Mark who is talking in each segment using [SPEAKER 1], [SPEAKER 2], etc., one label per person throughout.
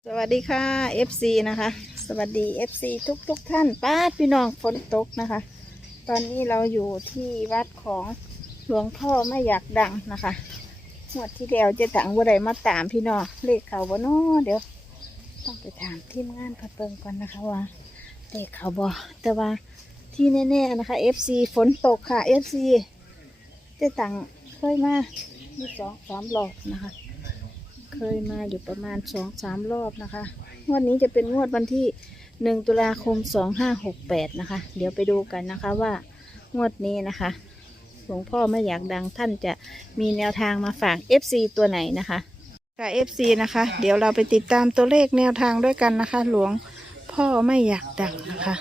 [SPEAKER 1] สวัสดีค่ะ FC นะคะสวัสดี FC ทุกท่านป้าพี่น้องฝนตกนะคะ ตอนนี้เราอยู่ที่วัดของหลวงพ่อไม่อยากดังนะคะงวดที่แล้วจะต่างวันใดมาตามพี่น้องเลขเขาบ่เนาะเดี๋ยวต้องไปถามทีมงานพัดเปิงก่อนนะคะว่าเลขเขาบ่แต่ว่าที่แน่ๆนะคะ FC ฝนตกค่ะ FC จะต่างเคยมามี2-3 รอบนะคะเคยมาอยู่ประมาณ2-3 รอบนะคะงวดนี้จะเป็นงวดวันที่1 ตุลาคม 2568นะคะเดี๋ยวไปดูกันนะคะว่างวดนี้นะคะหลวงพ่อไม่อยากดังท่านจะมีแนวทางมาฝาก FC ตัวไหนนะคะกับ FC นะคะเดี๋ยวเราไปติดตามตัวเลขแนวทางด้วยกันนะคะหลวงพ่อไม่อยากดังนะคะ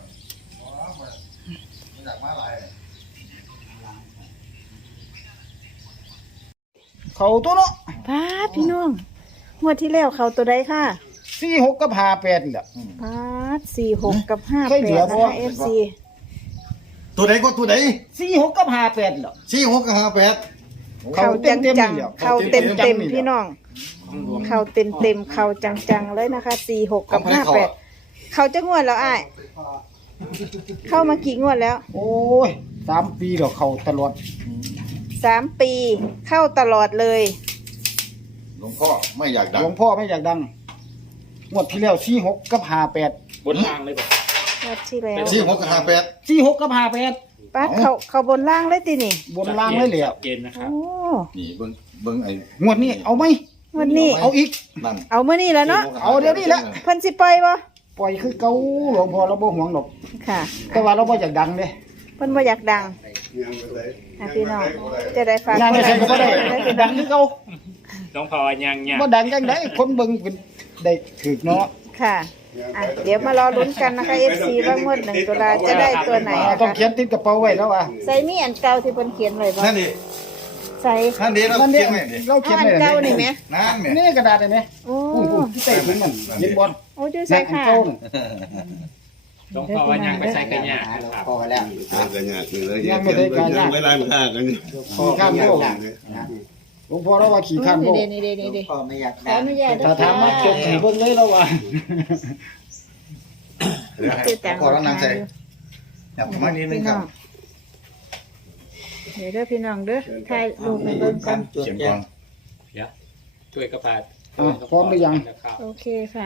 [SPEAKER 2] เขาตัวเนาะ
[SPEAKER 1] ป้าพี่น้องงวดที่แล้วเขาตัวใดค่ะ
[SPEAKER 2] 46กับ58นี่แหละ
[SPEAKER 1] ป้า46 กับ 58นะคะ FC
[SPEAKER 3] ตัวไหนก็ตัวไหน
[SPEAKER 2] 46กับ58เหรอ
[SPEAKER 3] 46กับ58
[SPEAKER 1] เขาจังเขาเต็มพี่น้องเขาเต็มเขาจังเลยนะคะ46 กับ 58เขาจะงวดแล้วอ้ายเข้ามากี่งวดแล้ว
[SPEAKER 2] โอ้ย3 ปีแล้วเขาตลอด
[SPEAKER 1] 3 ปีเข้าตลอดเลย
[SPEAKER 3] หลวงพ่อไม่อยากดัง
[SPEAKER 2] หลวงพ่อไม่อยากดังงวดที่แล้ว46กับ58
[SPEAKER 4] บนล่างเลยป่ะ
[SPEAKER 1] งวดที่แล้ว
[SPEAKER 3] 46กับ
[SPEAKER 2] 46กับ58
[SPEAKER 1] ป้าเขาบนล่างเลยตินี่
[SPEAKER 2] บนล่างเลยแหละ
[SPEAKER 4] เกณฑ์นะครับ
[SPEAKER 1] โอ้
[SPEAKER 3] 58นี่เบิ่งไอ้
[SPEAKER 2] งวดนี้เอาไหม
[SPEAKER 1] วันนี้
[SPEAKER 2] เอาอีก
[SPEAKER 3] นั่น
[SPEAKER 1] เอาเมื่อนี้แล้วเนาะ
[SPEAKER 2] เอาเดี๋ยวนี้แหละ
[SPEAKER 1] เพิ่นสิปล่อยบ่
[SPEAKER 2] ปล่อยคือเก่าหลวงพ่อเราบ่ห่วงหรอก
[SPEAKER 1] ค่ะ
[SPEAKER 2] แต่ว่าเราบ่อยากดังเด้
[SPEAKER 1] เพิ่นบ่อยากดังพี่น้องจะได้ฝาก
[SPEAKER 2] งานไม่ใช่ก็บ่ได้ดังคือเก่า
[SPEAKER 4] น้องพอยังเนี่ย
[SPEAKER 2] บ่ดังจังได๋คนเบิ่งเป็นได้ถูกเนาะ
[SPEAKER 1] ค่ะเดี๋ยวมารอลุ้นกันนะคะ FC ว่างวด1 ตุลาจะได้ตัวไหนนะ
[SPEAKER 2] ต้อง
[SPEAKER 1] คะ
[SPEAKER 2] เขียนติดกระเป๋าไว้แล้วว่า
[SPEAKER 1] ใส่มีอันเก่าที่เพิ่นเขียนไว้บ่
[SPEAKER 3] นั่นดิ
[SPEAKER 1] ใส่
[SPEAKER 3] นั่นดิเรา
[SPEAKER 2] มัน
[SPEAKER 3] เขี
[SPEAKER 2] เนี่ย
[SPEAKER 3] ยนไว้ดิ
[SPEAKER 2] เรา
[SPEAKER 1] เอา
[SPEAKER 2] เขียน
[SPEAKER 1] อัน
[SPEAKER 2] ไว้
[SPEAKER 1] เก่านี่ไหม
[SPEAKER 3] นั่นเนี่ย
[SPEAKER 2] นี่กระดาษได้ไหม
[SPEAKER 1] โอ้
[SPEAKER 2] ที่ใส่ถุงมันเย็นบอล
[SPEAKER 1] โอ้ดูใส่ค่ะ
[SPEAKER 4] น้องพอยังไปใส่กันเนี่ยนะครับ
[SPEAKER 5] พอแล้ว
[SPEAKER 6] กันยากเลยยังไม่ได้มาฆ่ากัน
[SPEAKER 2] ขี่ข้ามโลกหลวงพ่อเราว่าขี่ข้ามโลก
[SPEAKER 1] นี่
[SPEAKER 5] พอไม่อยาก
[SPEAKER 1] ขออนุญาต
[SPEAKER 2] ถ้าถามมาจบขี่เบิ้งเลยเราว่า
[SPEAKER 3] ขอร้านนางใส่อยากมานิดนึงครับ
[SPEAKER 1] เดี๋ยวเด้อพี่น้องเด้อถ่ายรูปให้เบิ่งกัน
[SPEAKER 3] เขียนก่อน
[SPEAKER 4] เดี๋ยวช่วยกระพาด
[SPEAKER 2] พร้อมหรือยัง
[SPEAKER 4] นะครับ
[SPEAKER 1] โอเคค่ะ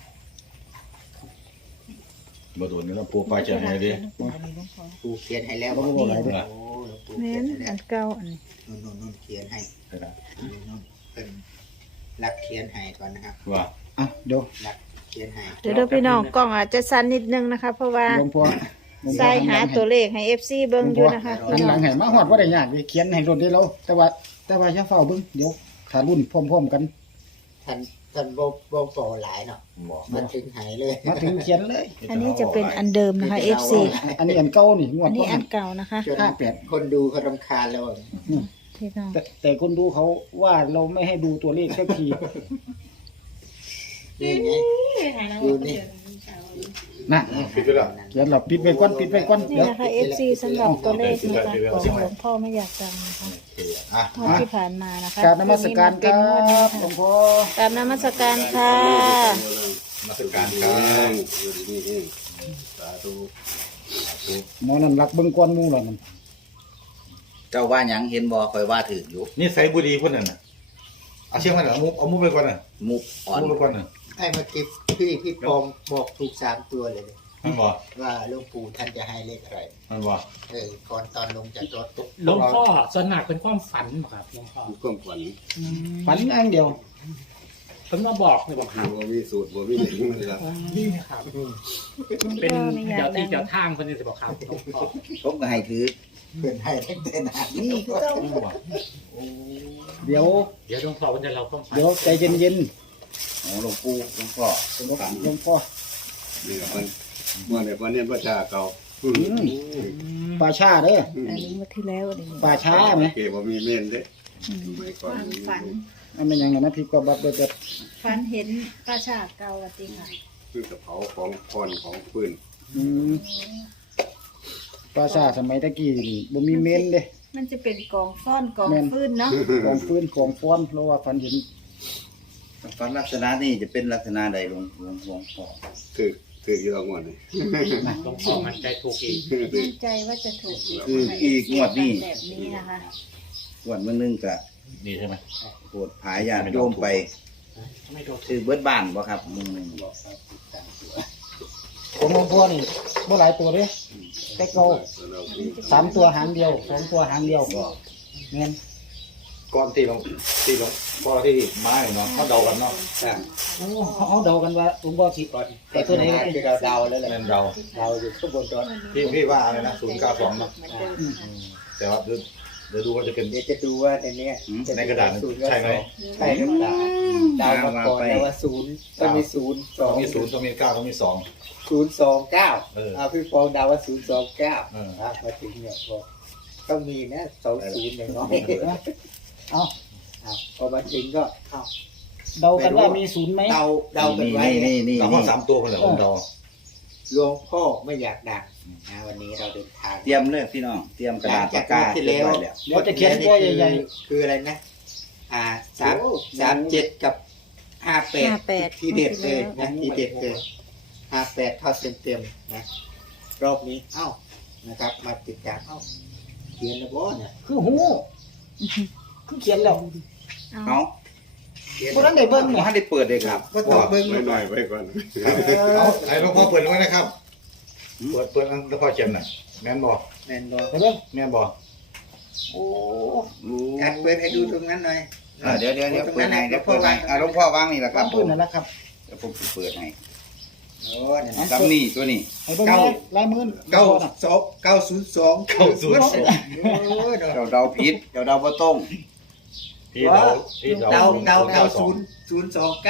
[SPEAKER 3] มาดูนี่เราปูปลาจะให้ดิ
[SPEAKER 5] ปูเขียนให้แล้ว
[SPEAKER 2] เราบอกอะไรด้วย
[SPEAKER 5] โอ้หลวงปู่
[SPEAKER 1] แม่
[SPEAKER 5] เขียน
[SPEAKER 1] น
[SPEAKER 5] ให้
[SPEAKER 1] อั
[SPEAKER 5] แล้ว
[SPEAKER 1] นเก่าอันนี้
[SPEAKER 5] นุ่นเขียนให้นุ่นเป็นรักเขียนให้ก่อนนะครับ
[SPEAKER 3] ว่า
[SPEAKER 2] อ่ะเดี๋ยว
[SPEAKER 5] รักเขียนให้
[SPEAKER 1] เดี๋ยวเด้อพี่น้องกล้องอาจจะสั่นนิดนึงนะคะ เพราะว่า
[SPEAKER 2] หลวงพ่อ
[SPEAKER 1] ใส่หาตัวเลขให้ FC เบิ่งอยู่นะคะ
[SPEAKER 2] หันหลังให้มาหอดว่าได้ยากเขียนให้รถได้เราแต่ว่าอย่าเฝ้าเบิ่งเดี๋ยวถ้ารุ่นพร้อมๆกัน
[SPEAKER 5] ท่านโบโปหลายเนาะมันถึงหายเลย
[SPEAKER 2] มาถึงเขียนเลย
[SPEAKER 1] อันนี้จะเป็นอันเดิมนะคะ FC
[SPEAKER 2] อันนี้อันเก่านี่งว
[SPEAKER 1] อั
[SPEAKER 2] ด
[SPEAKER 1] นนี้
[SPEAKER 2] ก่อ
[SPEAKER 1] อั
[SPEAKER 2] น
[SPEAKER 1] นเก่านะคะ
[SPEAKER 5] จน
[SPEAKER 2] 58
[SPEAKER 5] คนดูเขารำคาญแล้ว
[SPEAKER 1] พี่น้อง
[SPEAKER 2] แต่คนดูเขาว่าเราไม่ให้ดูตัวเลขสักที
[SPEAKER 5] นี่ไงอยู่นี่
[SPEAKER 2] นะ
[SPEAKER 3] ปิดไปแล้ว
[SPEAKER 2] เขียนเราปิดไว้ก่อน
[SPEAKER 1] นี่นะคะ FC สำหรับตัวเลขนะคะของหลวงพ่อไม่อยากดังนะคะ
[SPEAKER 3] อ่ะ
[SPEAKER 1] งวดที่ผ่านมานะคะ
[SPEAKER 2] กราบนมัสการค
[SPEAKER 1] เป็น
[SPEAKER 2] รั
[SPEAKER 1] งวดนี้
[SPEAKER 2] บหลวงพ่อก
[SPEAKER 1] ราบนมัสการค่ะ
[SPEAKER 3] มาสการครับ
[SPEAKER 6] สาธุ
[SPEAKER 2] หมอนั่นรักเบิ่งก้อนหมูเลยมัน
[SPEAKER 5] เจ้าว่ายังเห็นบ่คอยว่าถืออยู่
[SPEAKER 3] นี่ใส่บุรีพ่นนั่นน่ะเอาเชือกมันเอามุกไปก่อนน่ะ
[SPEAKER 5] มุกอ่อน
[SPEAKER 3] มุกไปก่อนน่ะ
[SPEAKER 5] ให้เมื่อกี้พี่พงบอกถูก3 ตัวเลย
[SPEAKER 3] มันบอก
[SPEAKER 5] ว่าหลวงปู่ท่านจะให้เลขอะไร
[SPEAKER 3] มันบอก
[SPEAKER 5] ก่อนตอนลงจากรถ
[SPEAKER 4] หลวงพ่อส่วนมากเป็นความฝันบ่ครับหลวงพ่อ
[SPEAKER 6] ความฝัน
[SPEAKER 2] ฝันอย่างเดียว
[SPEAKER 4] เพิ่นมาบอกเลยบอกครับ
[SPEAKER 6] บ่มีสูตรบ่มีหลิงมันละ
[SPEAKER 4] นี่นะครับเป็นเจ้าที่เจ้าทางเพิ่นจะบอกครับหลวงพ่อ
[SPEAKER 5] ผมก็ให้ถือเพื่อนให้ตั้งแต่นานนี่ก็ต้อง
[SPEAKER 2] เดี๋ยว
[SPEAKER 4] เดี๋ยวหลวงพ่อเพิ่นจะเล่าความฝัน
[SPEAKER 2] เดี๋ยวใจเย็น
[SPEAKER 3] อ๋อหลวงปู่หลวงพ่อ
[SPEAKER 2] ๆหลวงพ่อ
[SPEAKER 6] นี่ก็มันเมื่อในวันนี้พระชาเก่า
[SPEAKER 2] ป่าชาเด้อ
[SPEAKER 1] อันนี้งวดที่แล้วอันนี้
[SPEAKER 2] ป่าช้าไหม
[SPEAKER 6] เก็บบ่มีเม่นเด้ไม่ก่อน
[SPEAKER 1] ฝัน
[SPEAKER 2] อันเป็นอย่างนั้นนะพี่ก็บับเบิดแบบ
[SPEAKER 1] ฝันเห็นประชาเก่าอะติค่ะ
[SPEAKER 6] คือกระเป๋าของพรของปืน
[SPEAKER 2] ป่าชาสมัยตะกี้นี่บ่มีเมนเด้
[SPEAKER 1] มันจะเป็นกองฟ้อนกองฟื้นเนาะ
[SPEAKER 2] ของฟื้นของฟ้อนเพราะว่าฝันเห็น
[SPEAKER 3] ฝันลักษณะนี่จะเป็นลักษณะใดหลวงพ่อ
[SPEAKER 6] ถืออยู่รางวัลนี่
[SPEAKER 4] หลวงพ่อมันใจถูกอีก
[SPEAKER 1] มั่นใจว่าจะถูกอีก
[SPEAKER 3] คืออีกงวดนี้
[SPEAKER 1] แบบนี้นะคะ
[SPEAKER 3] งวดมื้อนึงก็
[SPEAKER 7] นี่ใช่ไหม
[SPEAKER 3] โปรดผายญาติโยมไป
[SPEAKER 4] ไม่โดน
[SPEAKER 3] คือเบิดบ้านบ่ครับมึง
[SPEAKER 2] ของหลวงพ่อนี่บ่หลายตัวเด้แต่เก่า3ตัวหางเดียว2ตัวหางเดียวแม่น
[SPEAKER 7] ก้อนที่ลงพ่อที่ไม้เนาะเขาเดากันเนาะ
[SPEAKER 2] โอ้เขาเดากันว่าหลวงพ่อสิแต่ตัวไหนก็
[SPEAKER 5] ที่เราเดาแล้วแหละ
[SPEAKER 7] แม่นเรา
[SPEAKER 5] เราอยู่ข้างบนตัว
[SPEAKER 7] พี่ว่าอะไรนะ092เนาะแต่ว่าเดี๋ยวดูว่าจะเป็น
[SPEAKER 5] เดี๋ยวจะดูว่าในเนี้ย
[SPEAKER 7] ในกระดาษใช่ไหม
[SPEAKER 5] ใช่หรือเปล่าเดามาก่อนแล้วว่า0ต้องมี0
[SPEAKER 7] ต้องมี
[SPEAKER 5] 2
[SPEAKER 7] 0ต้องมี9ต้องมี2
[SPEAKER 5] 029
[SPEAKER 7] เออ
[SPEAKER 5] เอาพี่ฟองเดาว่า029
[SPEAKER 7] เออ
[SPEAKER 5] มาถึงเนี่ยบอกต้องมีนะ20อย่างน้อย
[SPEAKER 2] เอา
[SPEAKER 5] พอมาถึงก็เอา
[SPEAKER 2] เดากันว่ามีศูนย์ไหม
[SPEAKER 5] เดากันไว้
[SPEAKER 3] นี่
[SPEAKER 7] เราห้อง3ตัวคนเหรอผมเดา
[SPEAKER 5] หลวงพ่อไม่อยากดังนะวันนี้เราเดินทาง
[SPEAKER 3] เตรียมเลยพี่น้องเตรียมกระดาษปากกา
[SPEAKER 5] ที่แล้ว
[SPEAKER 3] ไว้แล้ว
[SPEAKER 2] เดี๋ยวจะเขียนตัวใหญ่
[SPEAKER 5] คืออะไรนะ37กับ58ที่เด็ดเลยนะที่เด็ดเลย58ทอดเต็มๆนะรอบนี้เอ้านะครับ มาติดตามเอ้าเขียนนะบอเนี่ย
[SPEAKER 2] ๆคือหูคือเขียนแล้ว
[SPEAKER 3] เอา
[SPEAKER 5] เขียน
[SPEAKER 2] บ่ทันได้เบิ่ง
[SPEAKER 3] ผม
[SPEAKER 2] เนี่ย
[SPEAKER 3] ให้ได้เปิดเลยครับ
[SPEAKER 5] ก็ต้องเบิ่ง
[SPEAKER 6] ไม่หน่อยไว้ก่อน
[SPEAKER 7] เอาให้หลวงพ่อเปิดไว้นะครับเปิดแล้วพ่อเขียนน่ะแม่นบ่
[SPEAKER 5] แมนบอ
[SPEAKER 2] เห็นไหม
[SPEAKER 7] แม่นบ่
[SPEAKER 2] โอ้
[SPEAKER 5] กัดเปิดให้ดูตรงนั้นหน่อย
[SPEAKER 3] เดี๋ยวเปิดให้เดี๋ยวเปิดให้หลวงพ่อวางนี่แหละค
[SPEAKER 2] ครั
[SPEAKER 3] รั
[SPEAKER 2] บบ พื้นนั่นแหละครับ
[SPEAKER 3] เดี๋ยวผมสิเปิดให้
[SPEAKER 5] โอ้เนี่ยนะ
[SPEAKER 3] กับนี่ตัวนี้
[SPEAKER 2] ให้เบิ่งแม่ลายมือ
[SPEAKER 5] 902
[SPEAKER 7] 90
[SPEAKER 5] โอ้ย
[SPEAKER 3] เจ้าเดาผิดเจ้าเดาบ่ตรง
[SPEAKER 7] พี่เดา
[SPEAKER 5] เดา029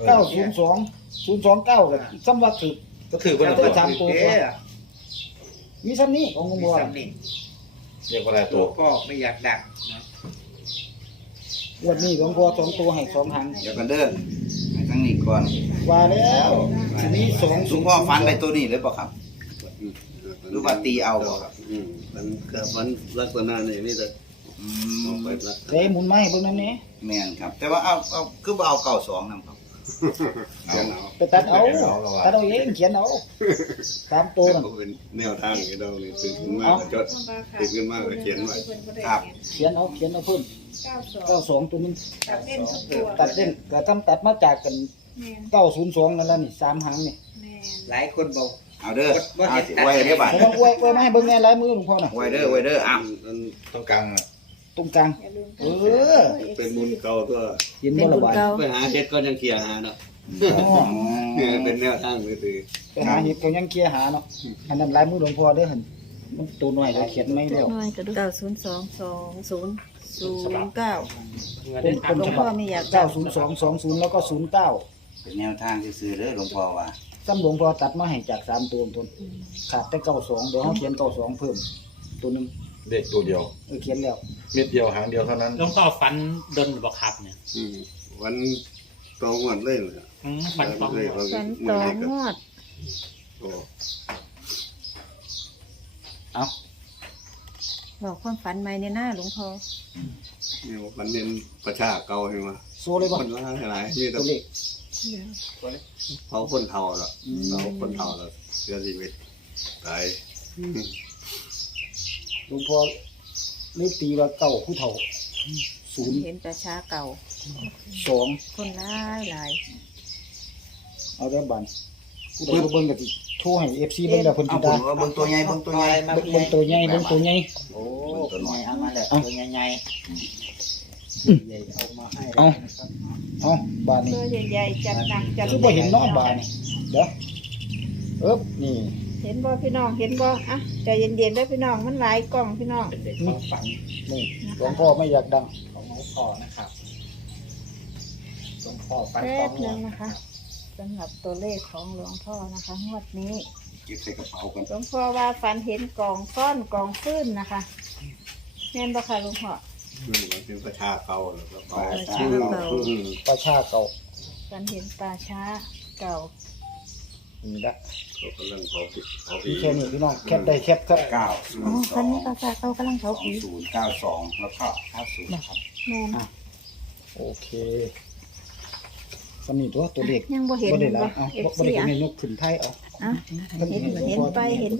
[SPEAKER 2] 902 029เลยสำวัติถือ
[SPEAKER 7] ก็ถือว่า
[SPEAKER 2] สามตัว มีซ้ำนี้ของหลวงพ่อ
[SPEAKER 7] เรียกว่าอะไร
[SPEAKER 5] ตั
[SPEAKER 7] ตัว ว
[SPEAKER 5] พ่อไม่อยากดังนะ
[SPEAKER 2] วันนี้หลวงพ่อ2ตัวให้2หาง
[SPEAKER 3] เดี๋ยวกันเด้อให้ทั้งนี้ก่อน
[SPEAKER 2] ว่าแล้วทีนี้
[SPEAKER 3] หลวงพ่อฟันไปตัวนี้เลยบ่ครับ หรือว่าตีเอาบ่ครับ
[SPEAKER 6] มันเกิดมันลักษณะนี้นี่จะ
[SPEAKER 3] อื
[SPEAKER 6] ออก
[SPEAKER 3] ม
[SPEAKER 6] ไปลักษ
[SPEAKER 2] เด้
[SPEAKER 6] ณะ
[SPEAKER 2] หมุนไม้เบิ่งนั่นนี่
[SPEAKER 3] แม่นครับ แต่ว่าเอาคือบ่เอาเก่าสองนำครับ
[SPEAKER 6] เขียนเอา
[SPEAKER 2] ไปตัดเอาเองเขียนเอา3ตัวนั่น
[SPEAKER 6] เป็นแนวทางให้เราเนี่ยตื่นขึ้นมาก็จดตื่นขึ้นมาก็เขียนไว้
[SPEAKER 3] ครับ
[SPEAKER 2] เขียนเอาเพิ่น92ตัวนึง
[SPEAKER 1] ตัดเล่นทุกตัว
[SPEAKER 2] ตัดเส้นก็ทำตัดมาจากกัน
[SPEAKER 1] แม่น
[SPEAKER 2] 902นั่นแหละนี่3หางนี่
[SPEAKER 1] แม่น
[SPEAKER 5] หลายคนบอก
[SPEAKER 3] เอาเด้อเอาสิไว้เด้อบัด
[SPEAKER 2] ผมว่าอวยมาให้เบิ่งแน่ลายมือหลวงพ่อน่ะ
[SPEAKER 3] ไว้เด้ออ่ะ
[SPEAKER 6] มัน
[SPEAKER 7] ต้องกลางอ่ะ
[SPEAKER 2] ตรงกลาง
[SPEAKER 1] อย่าลืม
[SPEAKER 2] เออ
[SPEAKER 6] เป็นบุญเก่าตัว
[SPEAKER 2] เห็นบ่ละบาด
[SPEAKER 6] ไปหาเฮ็ดก็ยังเคลียร์หาเนาะ
[SPEAKER 2] อ๋อ
[SPEAKER 6] เป็นแนวทางเลยคือ
[SPEAKER 2] ไปหาเห็ดเขายังเคลียร์หาเนาะอันนั้นลายมือหลวงพ่อเด้อหั่นมันตัวน้อยเราเขียนไม่แล้ว
[SPEAKER 8] 9022009
[SPEAKER 4] เงินได้
[SPEAKER 2] ต้น
[SPEAKER 8] หลว
[SPEAKER 2] ฉ
[SPEAKER 8] ง
[SPEAKER 2] บั
[SPEAKER 8] พ่อบ ไม่อยากดัง
[SPEAKER 2] 90220แล้วก็09
[SPEAKER 3] เป็นแนวทางซื่อๆเด้อหลวงพ่อว่า
[SPEAKER 2] ซ้ำหลวงพ่อตัดมาให้จาก3ตัวต้นขาดแต่92เดี๋ยวเฮาเขียน92เพิ่มตัวหนึง
[SPEAKER 7] เด็กตัวเดียว
[SPEAKER 2] เขียนแล้ว
[SPEAKER 7] เม็ดเดียวหางเดียวเท่านั้น
[SPEAKER 4] หลวงพ่อฟันดนบอกครับเนี่ย
[SPEAKER 6] วันตองวันเลยเลย
[SPEAKER 4] ฟันฟอง
[SPEAKER 6] เลย
[SPEAKER 8] ฝันต่องวด
[SPEAKER 6] โอ้
[SPEAKER 2] เอา
[SPEAKER 8] บอกความฝันใหม่ในหน้าหลวงพ่อ
[SPEAKER 6] เนี่ยวันเน้นประชาเก่าใช่ไหม
[SPEAKER 2] โซเลยบ่
[SPEAKER 6] คนละหลายนี่
[SPEAKER 2] ตั
[SPEAKER 6] ต้อ
[SPEAKER 2] ว
[SPEAKER 6] ง
[SPEAKER 2] เลข
[SPEAKER 6] เขาคนเท่าแล้วเราคนเท่าแล้วเสียชีวิตตาย
[SPEAKER 2] หลวงพ่อเลยตีว่าเก่าผู้เฒ่า0
[SPEAKER 8] เห็นประชาเก่า
[SPEAKER 2] 2
[SPEAKER 8] คนหลาย
[SPEAKER 2] เอาเด้อบันผู้ใดบ่เบิ่งก็สิโทรให้ FC เบิ่งแล้วเพิ่น
[SPEAKER 3] เอา
[SPEAKER 2] สิ
[SPEAKER 3] ผ
[SPEAKER 2] ด่าม
[SPEAKER 3] ว่าเบิ่งตัวใหญ่เบิ่งตัวใหญ่
[SPEAKER 2] เบิ่งตัวใหญ่เบิ่งตัวใหญ่
[SPEAKER 5] โอ้ตัวน้อยเอามาแล้วตัวใหญ่ๆใหญ่เอามาให้
[SPEAKER 2] เอาบาดนี้
[SPEAKER 1] ตัวใหญ่ๆจัดหนักจัด
[SPEAKER 2] คือบ่เห็นเน้องบาดนี่เด้อนี่
[SPEAKER 1] เห็นบ่พี่น้องเห็นบ่อ่ะใจเย็นๆเด้อพี่น้องมันหลายกล่องพี่น้อง
[SPEAKER 4] เป็นเด็กความฝัน
[SPEAKER 2] นี่หลวงพ่อไม่อยากดัง
[SPEAKER 5] ของหลวงพ่อนะครับหลวงพ่อฟัน
[SPEAKER 1] แป๊
[SPEAKER 5] ฟอบ ง
[SPEAKER 1] หนึงนะคะสำหรับตัวเลขของหลวงพ่อนะคะงวดนี้
[SPEAKER 3] เก็บใส่กระเป๋ากัน
[SPEAKER 1] หลวงพ่อว่าฝันเห็นกองก้อนกองฟื้นนะคะแม่นบ่ค่ะหลวงพ่อ
[SPEAKER 6] มันเป็นประชาเก่าแล้วก็
[SPEAKER 8] ประชาเก่า
[SPEAKER 2] ประชาเก่า
[SPEAKER 1] ฝันเห็นป่าช้าเก่า
[SPEAKER 2] นี่ละ
[SPEAKER 6] เขากำลังเผาผิดเผาผี
[SPEAKER 2] มีแค่นี้พี่น้องแคปได้แคปครับ
[SPEAKER 8] อ๋อคันนี้ประชาเก่ากำลังเผาผี
[SPEAKER 3] 2092แล้วก็50ครับ
[SPEAKER 1] แม่น
[SPEAKER 2] โอเคสำนีตัวเลข
[SPEAKER 1] ยังบ่เห็น
[SPEAKER 2] บ่ได้
[SPEAKER 1] บ่
[SPEAKER 2] ละเอา
[SPEAKER 1] เอฟ
[SPEAKER 2] บ่
[SPEAKER 1] ซี
[SPEAKER 2] ได้เห็น
[SPEAKER 1] อ่ะ
[SPEAKER 2] ในนกขึ้นไทยเอา
[SPEAKER 1] อ่ะเห็นไป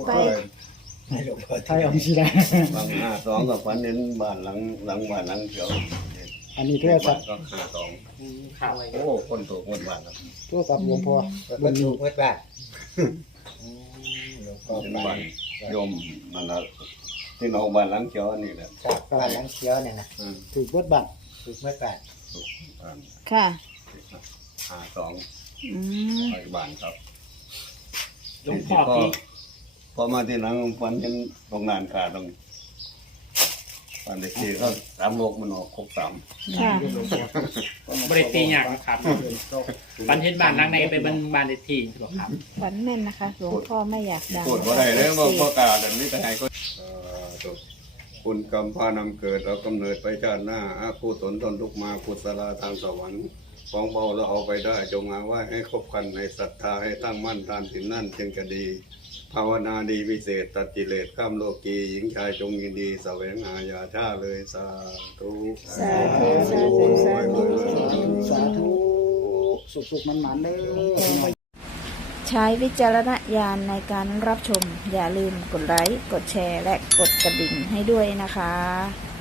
[SPEAKER 2] ไทยเอาสิได้
[SPEAKER 6] บาง52กับฝันเห็นบ้านหลังบ้านหลังเขียว
[SPEAKER 2] อันนี้โทรศัพท์
[SPEAKER 6] ก็52
[SPEAKER 4] ครับ
[SPEAKER 6] โอ้คนถูกหมดบ้านครับ
[SPEAKER 2] โทรศัพท์หลวงพ่อ
[SPEAKER 5] ก็ถูกเมื่อบ้านหลวงพ่อ
[SPEAKER 6] เป็น
[SPEAKER 5] บ้า
[SPEAKER 6] บ้าน นโยมมันละที่น้องบ้านหลังเขียวนี่แหละ
[SPEAKER 5] ครับบ้านหลังเขียวเนี่ยนะ
[SPEAKER 6] อืม
[SPEAKER 2] ถูกเบิดบัตร
[SPEAKER 5] ถูกเมื่อบ้าน
[SPEAKER 6] บ้าน
[SPEAKER 1] ค่ะ
[SPEAKER 6] 52
[SPEAKER 1] อืม
[SPEAKER 6] ไปบ้านครับ
[SPEAKER 4] หลวงพ่อที่
[SPEAKER 6] พอมาที่หลังฝันเห็นตรงนานขาตรงบ้านเด็กที่ก็36มันออก63
[SPEAKER 1] ค่ะ
[SPEAKER 4] บริตีอย่างนะครับปันเทศบ้านหลังในไปบ้านเลขที่ใช่ไหมครับ
[SPEAKER 1] ฝันแม่นนะคะ หลวงพ่อไม่อยากดัง
[SPEAKER 6] พูดว่าได้เลยว่าพ่อกาแต่นี้แต่ให้ก็คุณกรรมพานำเกิดเรากำเนิดไปชาติหน้าอาผู้ตนตนทุกมากุศลทางสวรรค์ของเบาเราเอาไปได้จงอาไว้ให้ครบครันในศรัทธาให้ตั้งมั่นทานสินนั่นจึงจะดี ภาวนาดีวิเศษตัดกิเลสข้ามโลกีหญิงชายจงยินดีแสวงหาอย่าช้าเลยสาธุ
[SPEAKER 1] สาธุสาธุสาธุ
[SPEAKER 2] สาธุสุขๆมันๆเด้อ
[SPEAKER 1] ใช้วิจารณญาณในการรับชม อย่าลืมกดไลค์ กดแชร์ และกดกระดิ่งให้ด้วยนะคะ